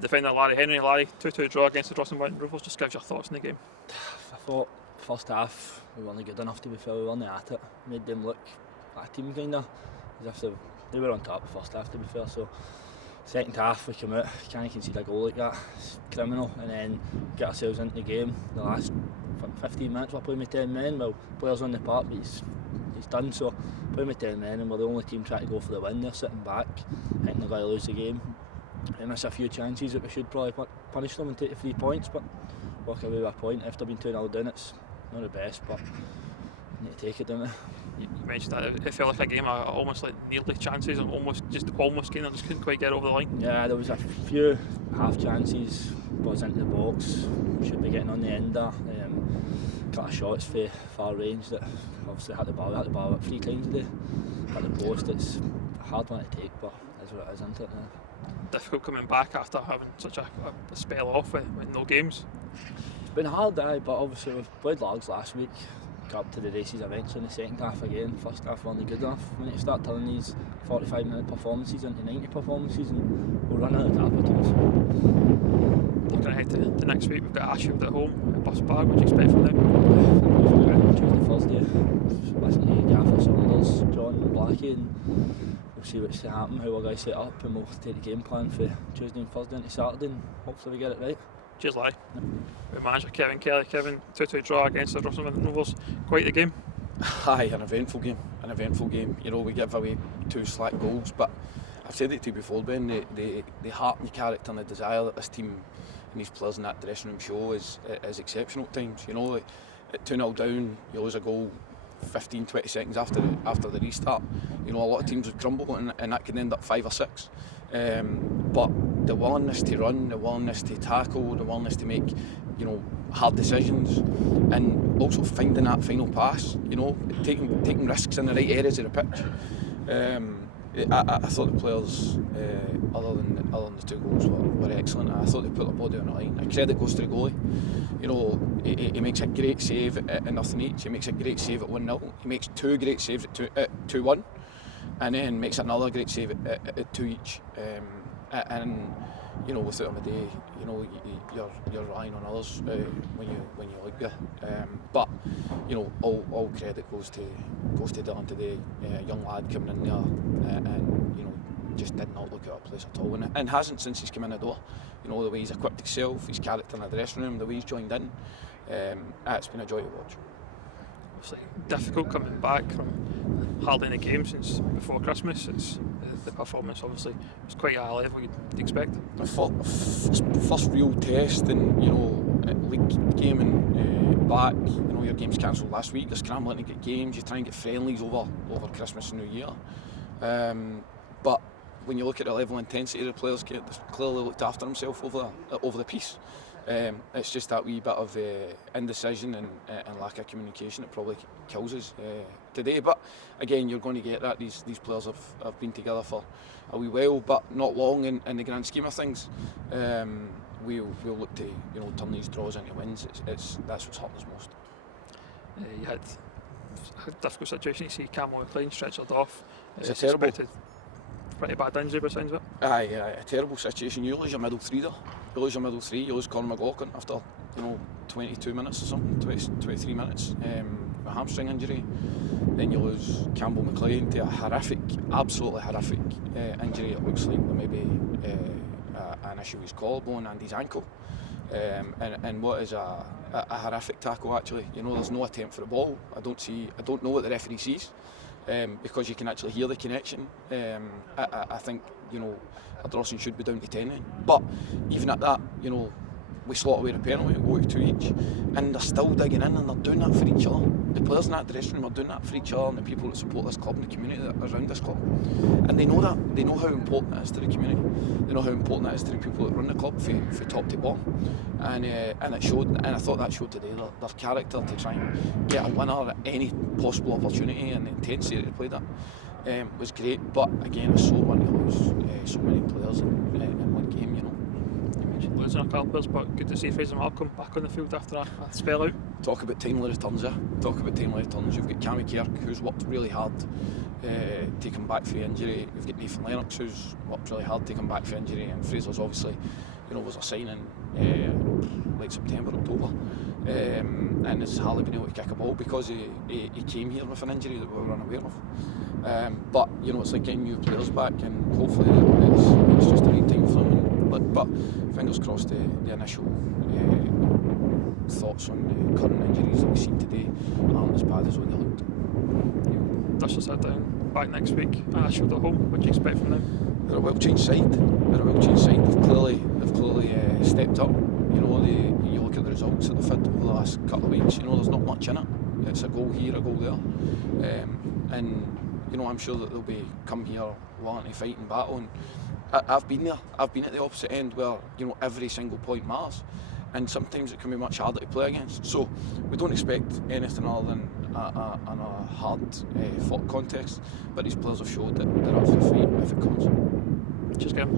defender Larry Hendry. Larry, 2-2 draw against the Ardrossan Winton Rovers. Just give your thoughts on the game. I thought first half we weren't good enough, to be fair. We weren't at it. Made them look like a team kind of, as if they were on top the first half, to be fair. So second half we come out, can't concede a goal like that. It's criminal, and then get ourselves into the game. The last 15 minutes we're playing with 10 men. Well, players on the park, but he's done. So playing with 10 men, and we're the only team trying to go for the win. They're sitting back, thinking they're going to lose the game. They miss a few chances that we should probably punish them and take the 3 points, but walk away with a point after being 2-0 down. It's not the best, but we need to take it, don't we? You mentioned that it felt like a game of almost like nearly chances, and almost kind of just couldn't quite get over the line. Yeah, there was a few half chances, was into the box, should be getting on the end there. Couple of shots for far range that obviously had the ball at 3 times today. At the post, it's a hard one to take, but that's what it is, isn't it? Difficult coming back after having such a spell off with no games. It's been hard, but obviously we've played Largs last week. Got up to the races eventually in the second half again. First half wasn't good enough. We need to start turning these 45-minute performances into 90 performances, and we'll run out of tap at times. Looking ahead to next week, we've got Ashfield at home at Bus Park. What do you expect from them? Tuesday, Thursday. Listen to Gaffer, Saunders, John, Blackie, and we'll see what's to happen, how we're going to set up, and we'll take the game plan for Tuesday and Thursday into Saturday, and hopefully we get it right. Cheers, Larry. With manager Kevin Kelly. Kevin, 2-2 draw against the Ardrossan Winton Rovers. Quite the game. Aye, an eventful game. You know, we give away 2 slack goals, but I've said it to you before, Ben, the heart and the character and the desire that this team and these players in that dressing room show is exceptional at times. You know, at 2-0 down, you lose a goal 15-20 seconds after the restart. You know, a lot of teams would crumble, and that can end up 5 or 6. But the willingness to run, the willingness to tackle, the willingness to make, you know, hard decisions, and also finding that final pass, you know, taking risks in the right areas of the pitch. I thought the players, other than the 2 goals, were excellent. I thought they put their body on the line. A credit goes to the goalie. You know, he makes a great save at nothing each. He makes a great save at 1-0. He makes 2 great saves at 2-1, and then makes another great save at 2 each. And you know, without him a day, you know, you're relying on others when you like that. But you know, all credit goes to Dylan today, young lad coming in there, and you know, just did not look at our place at all, and hasn't since he's come in the door. You know, the way he's equipped himself, his character in the dressing room, the way he's joined in. It's been a joy to watch. Obviously, difficult coming back from hardly any game since before Christmas. The performance obviously was quite a high level you'd expect. First real test, and you know, league game and back. You know, your game's cancelled last week. You're scrambling to get games. You try and get friendlies over Christmas and New Year. But when you look at the level of intensity the players get, they've clearly looked after himself over the piece. It's just that wee bit of indecision and lack of communication that probably kills us today. But again, you're going to get that. These players have been together for a wee while, but not long in the grand scheme of things. We'll look to, you know, turn these draws into wins. That's what's hurt us most. You had a difficult situation. You see Campbell McLean stretchered off. It's a terrible, pretty bad injury by the sounds of it. Aye, a terrible situation. You lose your middle 3 there. You lose your middle 3. You lose Conor McLaughlin after, you know, 22 minutes or something, 23 minutes. A hamstring injury. Then you lose Campbell McLean to a absolutely horrific injury. It looks like maybe an issue with his collarbone and his ankle. And what is a horrific tackle actually. You know, there's no attempt for the ball. I don't know what the referee sees. Because you can actually hear the connection. I think, you know, Ardrossan should be down to 10 then. But even at that, you know, we slot away the penalty, we go to 2 each, and they're still digging in, and they're doing that for each other. The players in that dressing room are doing that for each other, and the people that support this club and the community that are around this club. And they know that. They know how important it is to the community. They know how important it is to the people that run the club from top to bottom. And it showed, and I thought that showed today, their character to try and get a winner at any possible opportunity, and the intensity that they played at was great. But again, it's so one to lose so many players in one game, you know. Losing a couple of players, but good to see Fraser Malcolm back on the field after a spell out. Talk about timely returns there. You've got Cammy Kirk, who's worked really hard to come back from injury. You've got Nathan Lennox, who's worked really hard to come back from injury, and Fraser's obviously, was a signing like September, October, and has hardly been able to kick a ball because he came here with an injury that we were unaware of. But it's like getting new players back, and hopefully it's just the right time for him. But fingers crossed, the initial thoughts on the current injuries that we've seen today aren't as bad as what they looked. Dust your head down, back next week. Ashfield at home. What do you expect from them? They're a well-changed side. They've clearly stepped up. You look at the results that they've had over the last couple of weeks. There's not much in it. It's a goal here, a goal there, and I'm sure that they'll be come here wanting to fight and battle. And I've been there. I've been at the opposite end where every single point matters, and sometimes it can be much harder to play against. So we don't expect anything other than a hard fought contest. But these players have showed that they're up for the fight if it comes. Cheers, Graham.